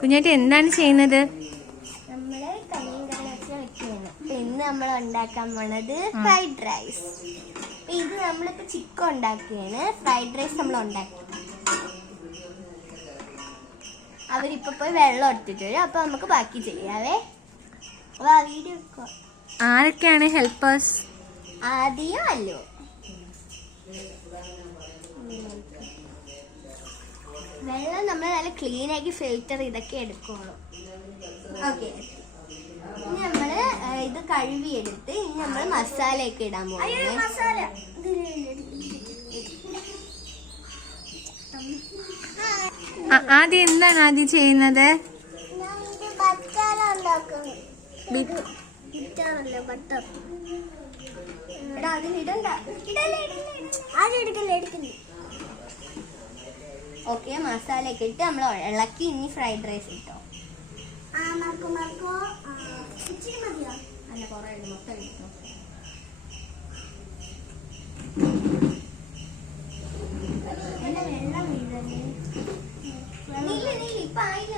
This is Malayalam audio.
കുഞ്ഞാറ്റ എന്താണ് ചെയ്യുന്നത്? നമ്മള് ഇന്ന് നമ്മൾ ഉണ്ടാക്കാൻ പോണത് ഫ്രൈഡ് റൈസ്. ഇത് നമ്മളിപ്പോ ചിക്കൻ ഉണ്ടാക്കിയാണ്. ഫ്രൈഡ് റൈസ് നമ്മൾ ഉണ്ടാക്കി. അവരിപ്പോ പോയി വെള്ളം എടുത്തിട്ട് വരും. അപ്പൊ നമുക്ക് ബാക്കി ചെയ്യാവേ. വീഡിയോ ആരൊക്കെയാണ് ഹെൽപ്പേഴ്സ്? ആദ്യം അല്ലോ വെള്ളം നമ്മൾ നല്ല ക്ലീൻ ആക്കി ഫിൽറ്റർ ഇതൊക്കെ എടുക്കുള്ളൂ. ഓക്കെ, ഇനി നമ്മള് ഇത് കഴുകിയെടുത്ത് ഇനി നമ്മൾ മസാലയൊക്കെ ഇടാൻ പോകും. ആദ്യം എന്താണ് ആദ്യം ചെയ്യുന്നത്? ഓക്കെ, മസാലയൊക്കെ ഇട്ട് നമ്മൾ ഇളക്കി ഇനി ഫ്രൈഡ് റൈസ് ഇട്ടോ. അല്ല, കുറേ മൊത്തം ഇട്ടോ. വെള്ളം ഇപ്പൊ ആയില്ല.